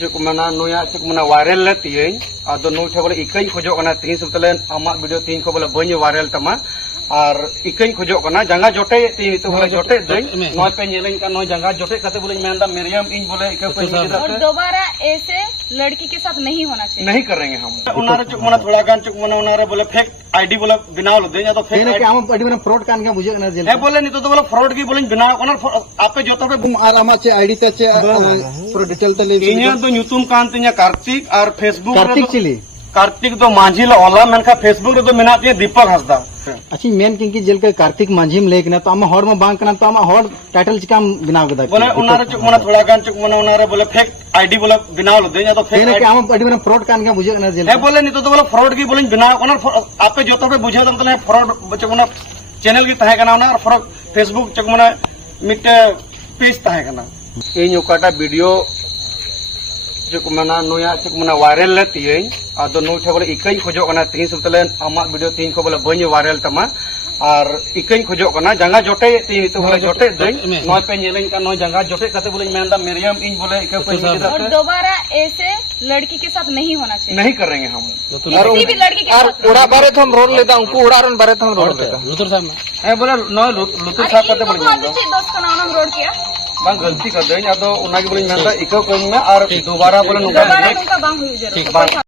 जो को मना नोया जो को मना वायरल ले तीन आदो नो ठे बोले इकई खोजो कना तीन सब तले आमा वीडियो तीन को बोले बनी वायरल तमा और इकई खोजो कना जंगा जोटे तीन तो बोले जोटे दई नय पे नेलेन का नय जंगा जोटे कते बोले मेंदा मरियम इन बोले इके पे और दोबारा ऐसे लड़की के साथ नहीं होना चाहिए। नहीं करेंगे हम उनारे चुक मना थोड़ा गान चुक मना उनारे बोले फेक आईडी बोले बिना लो दे या तो फेक आईडी हम आईडी बना फ्रॉड कान का बुझे ना जेल है बोले नहीं तो बोले फ्रॉड की बोले बिना ओनर आपे जोतो पे आर आमा चे आईडी चे पूरा डिटेल तले इन्या तो न्यूतुम कान तिन्या कार्तिक और फेसबुक कार्तिक चिली कार्तिक तो मांझी ला ओला मेनका फेसबुक रे तो मेना ते दीपक हंसदा अच्छी मेन किंकी जेल के कार्तिक मांझी में लेकना तो आमा हॉर में बांक ना तो आमा हॉर टाइटल चिका बिना गदा बोले उनारे चुक मना थोड़ा गान चुक मना उनारे बोले फेक आईडी बोले बिना लो दे या तो फेक हम आईडी बना फ्रॉड कान का बुझे ना जेल है बोले नहीं तो बोले फ्रॉड की बोले बिना ओनर आपे जोतो पे बुझे दम तले फ्रॉड चुक मना चैनल की तहे कना ना और फ्रॉड फेसबुक चुक मना मिटे पेज तहे कना इन ओकाटा वीडियो जो को मना नोया जो को मना वायरल ले तीन आदो नो ठे बोले इकई खोजो कना तीन सब तले आमा वीडियो तीन को बोले बनी वायरल तमा और इकई खोजो कना जंगा जोटे तीन तो बोले जोटे दई नय पे नेलेन का नय जंगा जोटे कते बोले मेंदा मरियम इन बोले इके पे और दोबारा ऐसे लड़की के साथ नहीं होना चाहिए। नहीं करेंगे हम किसी भी लड़की के साथ उड़ा बारे तो हम रोड लेता उनको उड़ारन बारे तो हम रोड लेता लुतुर साहब में है बोले नय लुतुर साहब कते बोले दोस्त का नाम रोड किया बांग गलती कर दे या तो उना के बोले मेंदा इको कोन में और दोबारा बोले नुका बांग हुई जरूर।